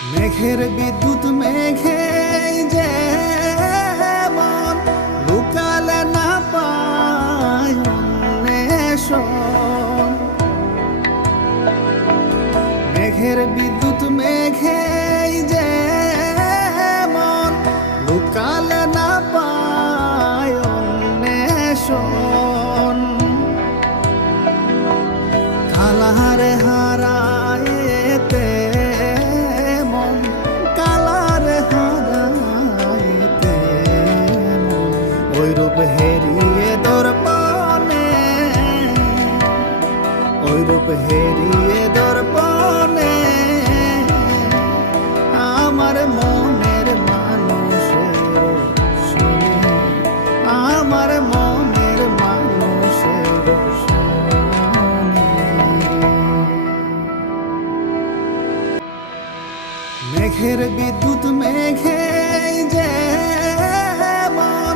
মেঘের বিদ্যুৎ মেঘে যেমন লুকালে না পায় অন্বেষণ। মেঘের বিদ্যুৎ মেঘে যেমন লুকালে না পায় অন্বেষণ। কালারে হারায়েতে মন, কালারে হারায়েতে মন, ওই রূপ হেরিয়ে দর্পণে, ওই রূপ হেরিয়ে দর্পণে আমার মনের মানুষের শুনে, আমার মনের মানুষের শুনে। মেঘের বিদ্যুৎ মেঘে যেমন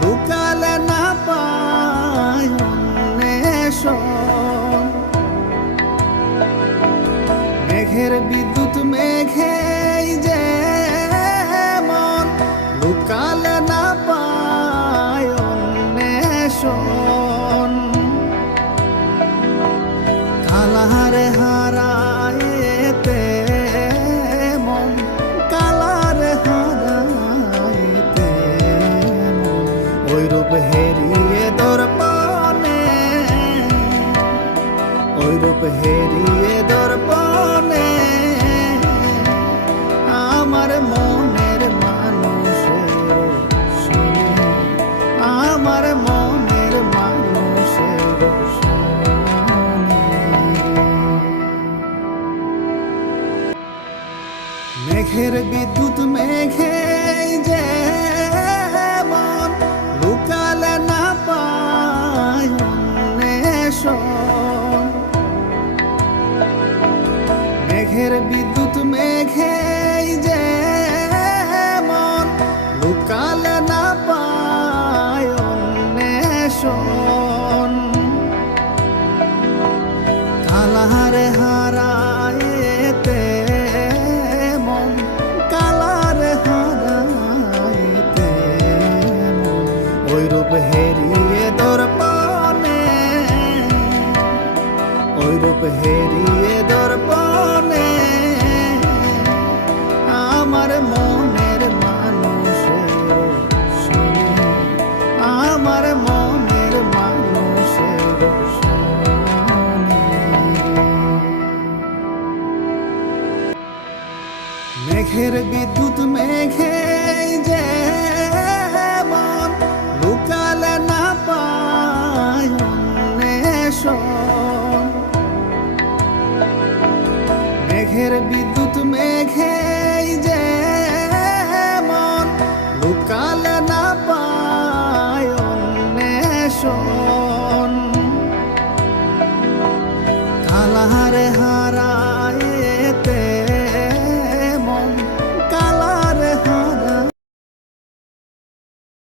লুকালে না পায় অন্বেষণ। মেঘের বিদ্যুৎ মেঘে যেমন লুকালে না পায় অন্বেষণ। কালারে হারায়েতে মন, কালারে হারায়েতে মন, ওই রূপ হেরিয়ে দর্পণে, ওই রূপ হেরিয়ে দর্পণে আমার মনের মানুষের শুনে, আমার মনের মানুষের শুনে। মেঘের বিদ্যুৎ মেঘে যেমন লুকালে না পায় অন্বেষণ। মেঘের বিদ্যুৎ মেঘে যেমন লুকালে না পায় অন্বেষণ। কালারে হারায়েতে মন, কালারে হারায়েতে মন, ওই রূপ হেরিয়ে দর্পণে, ওই রূপ হেরিয়ে দর্পণে আমার মনের মানুষের শুনে, আমার মনের মানুষের শুনে। মেঘের বিদ্যুৎ মেঘে যেমন লুকালে না পায় অন্বেষণ। মেঘের বিদ্যুৎ মেঘে যেমন লুকালে না পায় অন্বেষণ। কালারে হারা